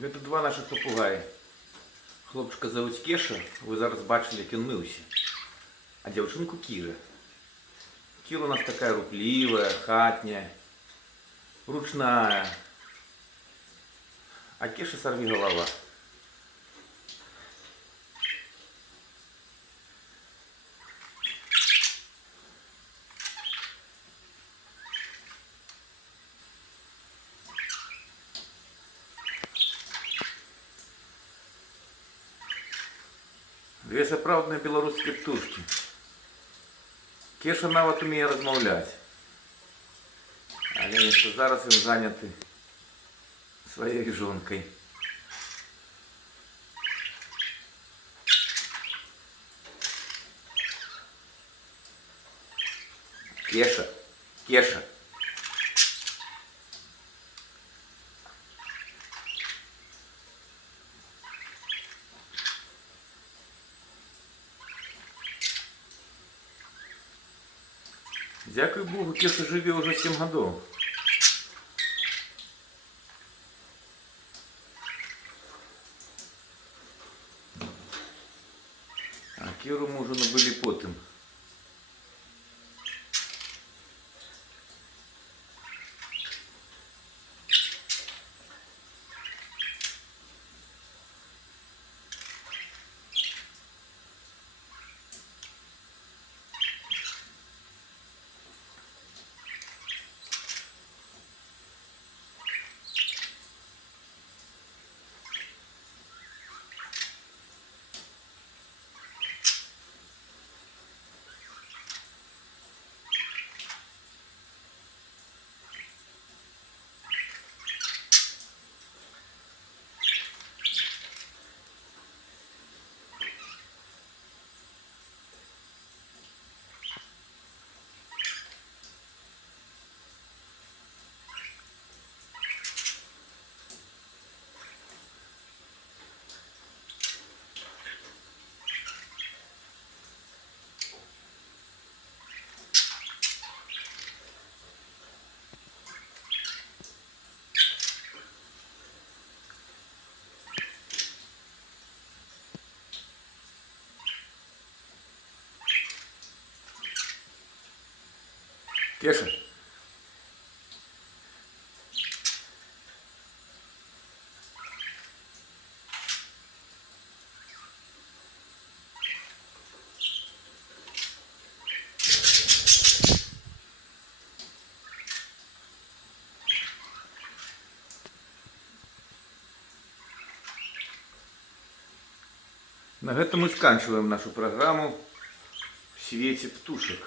Гэта два наших попугаї. Хлопчика зовут Кеша, ви зараз бачили, як він мився. А дівчинку Кіра. Кіра у нас така руплива, хатня, ручная. А Кеша сорвиголова. Две сапраўдныя беларускія птушкі. Кеша нават умее размаўляць. Але нешта зараз ён заняты сваёй жонкай. Кеша, Кеша. Дякую Богу, Кеша жыве ўжо 7 гадоў. А Кіру мы ўжо набылі потым. Кеша. На гэтым мы сканчиваем нашу программу в свете птушек.